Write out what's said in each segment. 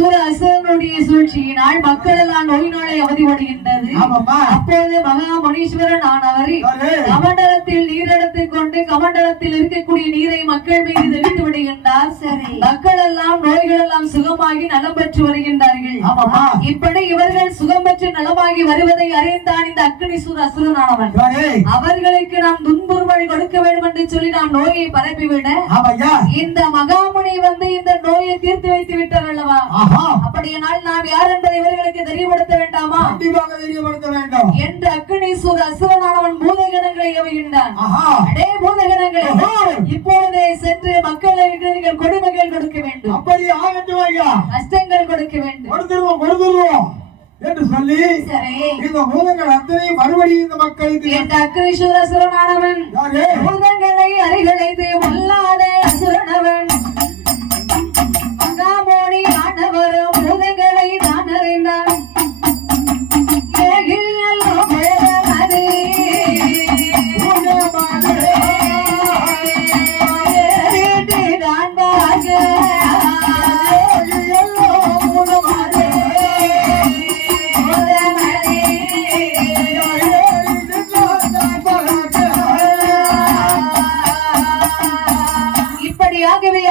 சூர அசுரனுடைய சூழ்ச்சியினால் மக்கள் எல்லாம் நோயினாலே அவதிப்படுகின்றது. அப்போது மகா முனீஸ்வரன் ஆனவர் கமண்டலத்தில் நீர் எடுத்துக் கொண்டு கமண்டலத்தில் இருக்கக்கூடிய நீரை மக்கள் மீது தெளித்து விடுகின்றார். மக்கள் எல்லாம் நோய்கள் எல்லாம் சுகமாகி நலம் பெற்று வருகின்றார்கள். இப்படி இவர்கள் சுகம் பெற்று நலமாகி வருவதை அறிந்தான் இந்த அக்னிசூர அசுரனானவன். அவர்களுக்கு நாம் துன்புறுவல் கொடுக்க வேண்டும் என்று சொல்லி நாம் நோயை பரப்பிவிட இந்த மகாமுனி வந்து இந்த நோயை தீர்த்து வைத்து விட்டார் அல்லவா? அப்படியானால் நாம் யார் என்பதை இவர்களுக்கு தெரியப்படுத்த வேண்டாமா? தெரியப்படுத்த வேண்டும் என்று அக்னிசூர அசுரனானவன் பூதகணங்களை ஏவுகின்றான். அடே பூதகணங்களே, இப்பொழுதே சென்று மக்களுக்கு நீங்கள் கொடுமைகள் கொடுக்க வேண்டும். அப்படி ஆகட்டும் ஐயா, கஷ்டங்கள் கொடுக்க வேண்டும். கொடுத்துருவோம் என்று சொல்லி இந்த பூதங்கள் அத்தனை மறுபடியும் இந்த மக்களுக்கு இந்த அக்னிசூர அசுரனானவன் பூதங்களை அறிகளைத்து வல்லாத அசுரனவன் மகாமோனி ஆனவரும் பூதங்களை தான் அறிந்தான்.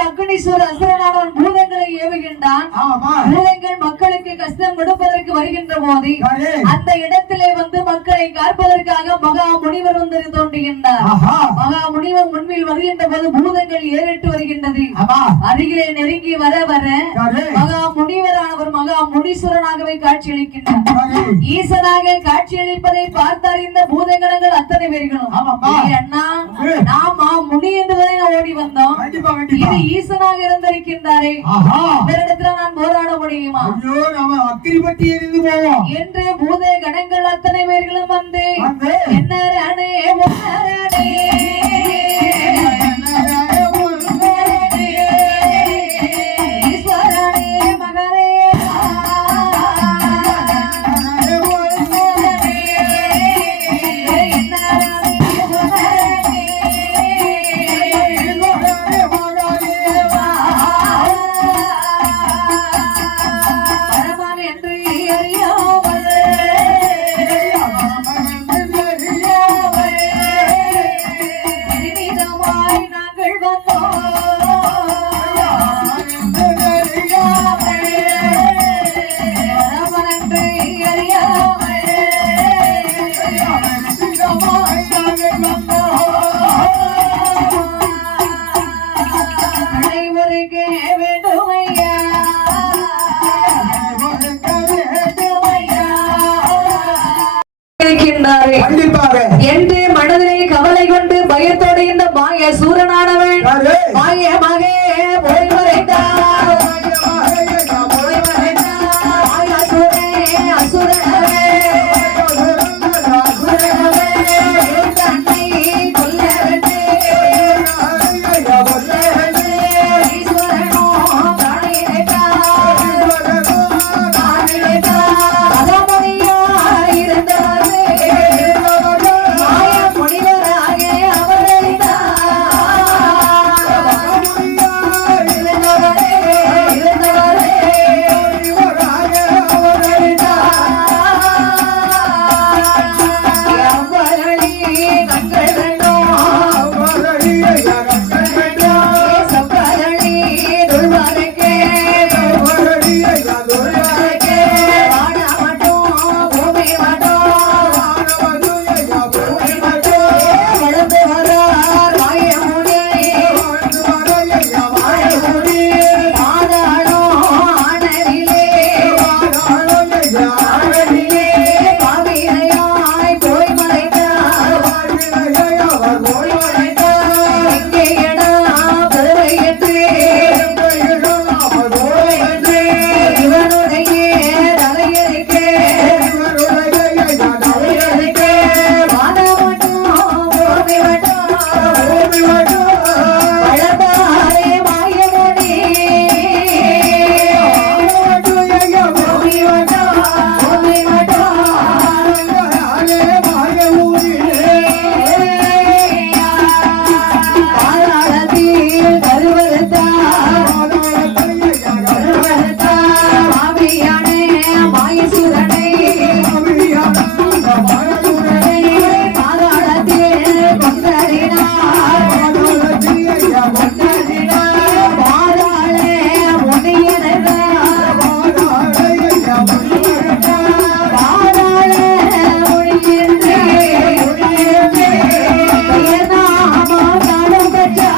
அக்னிசூர அசுரனானவன் பூதங்களை ஏவுகின்றான். பூதங்கள் மக்களுக்கு கஷ்டம் கொடுப்பதற்கு வருகின்ற போது அந்த இடத்திலே வந்து மக்களை காப்பதற்காக மகா முனிவர் வந்து தோன்றுகின்றார். மகா முனிவர் முன்பில் வருகின்ற போது பூதங்கள் ஏறிட்டு வருகின்றது. அருகிலே நெருங்கி வர வர மகா முனிவரானவர் மகா முனீஸ்வரனாகவே காட்சியளிக்கின்றார். ஈசனாக காட்சியளிப்பதை பார்த்தார் இந்த பூதகணங்கள் அத்தனை பேர்களும். அண்ணா, நாம முனி என்றுதானே ஓடி வந்தோம், இது ஈசனாக இருந்திருக்கின்றாரே, இவரிடத்துல நான் போராட முடியுமா என்று பூத கணங்கள் அத்தனை பேர்களும் வந்து என்னே என்று மனதிலே கவலை கொண்டு பயத்தோடு இந்த மாய சூரனானவன் மாய மகே போய் மறைந்தார். முனிவராக அவரை தான் பாதாளே முனியனடா பாதாளே முனியனே நாம காலம் பெற்றா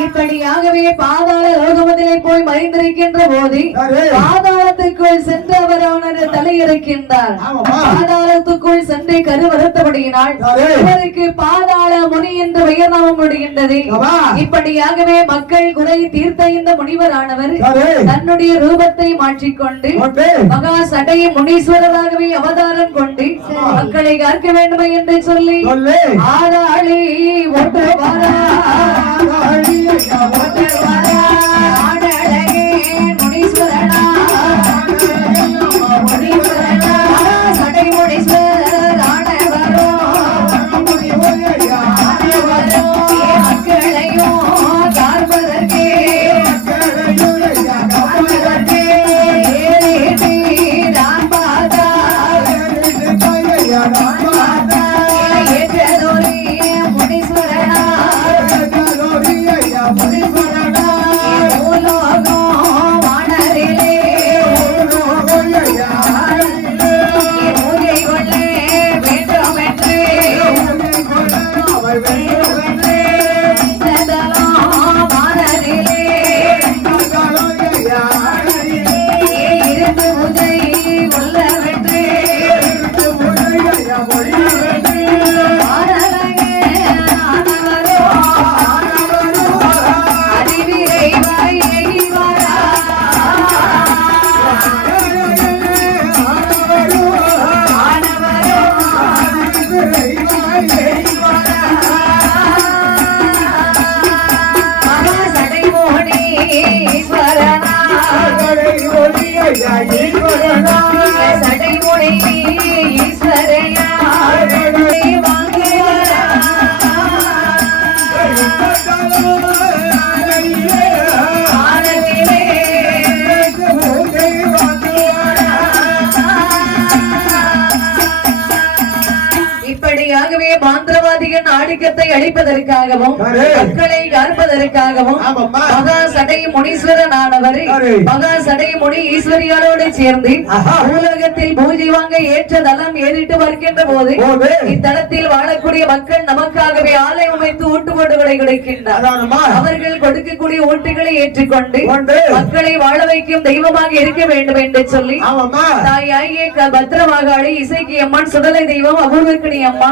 இப்படியாகவே பாதாள லோகமதிலே போய் மறைந்திருக்கின்ற போது பாதாளத்துக்குள் சென்று அவர் அவனது தலையிருக்கின்றார். பாதாளத்துக்குள் சென்று கருவறுத்தபடியினால் இவருக்கு பாதாள முனி என்று பெயர் நாமம் விடுகின்றது. இப்படியாகவே மக்கள் குறை தீர்த்த இந்த முனிவரானவர் தன்னுடைய ரூபத்தை மாற்றிக்கொண்டு மகா சடை முனீஸ்வரராகவே அவதாரம் கொண்டு மக்களை காக்க வேண்டுமே என்று சொல்லி ஆராளி ஒன்று வாரா ஆடழகே முனீஸ்வரனா சடை முனீஸ்வரர் ஆடவரோ மக்களையும் கார்பதற்கே ராம் பாதா ஏற்றதோரே முனீஸ்வரனா சடைமுடி ஈஸ்வரையா இப்படியாகவே மாந்திரவாதிகள் ஆதிக்கத்தை அழிப்பதற்காகவும் மக்களை காப்பதற்காகவும் மகா சடை முனீஸ்வரனானவர் மகா சடை முனி ஈஸ்வரியோடு சேர்ந்து உலகத்தில் பூஜை வாங்க ஏற்ற தளம் ஏறிட்டு வருகின்ற போது இத்தலத்தில் வாழக்கூடிய மக்கள் நமக்காகவே ஆலயம் அமைத்து ஊட்டுப்பாடுகளை கொடுக்கின்றார். அவர்கள் கொடுக்கக்கூடிய ஊட்டுகளை ஏற்றுக்கொண்டு மக்களை வாழ வைக்கும் தெய்வமாக இருக்க வேண்டும் என்று சொல்லி தாயாகிய பத்ரமாகாளி இசைக்கு அம்மன் சுடலை தெய்வம் அபூர்வக்கணி அம்மா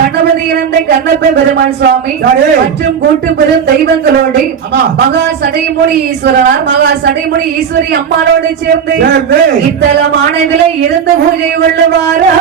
கணபதி இறந்த கண்ணப்ப பெருமாள் சுவாமி மற்றும் கூட்டு பெரும் தெய்வங்களோடு மகா சடைமுடி ஈஸ்வரனார் மகா சடைமுடி ஈஸ்வரி அம்மானோடு சேர்ந்து இத்தலமானதிலே இருந்து பூஜை கொள்ளுவாரா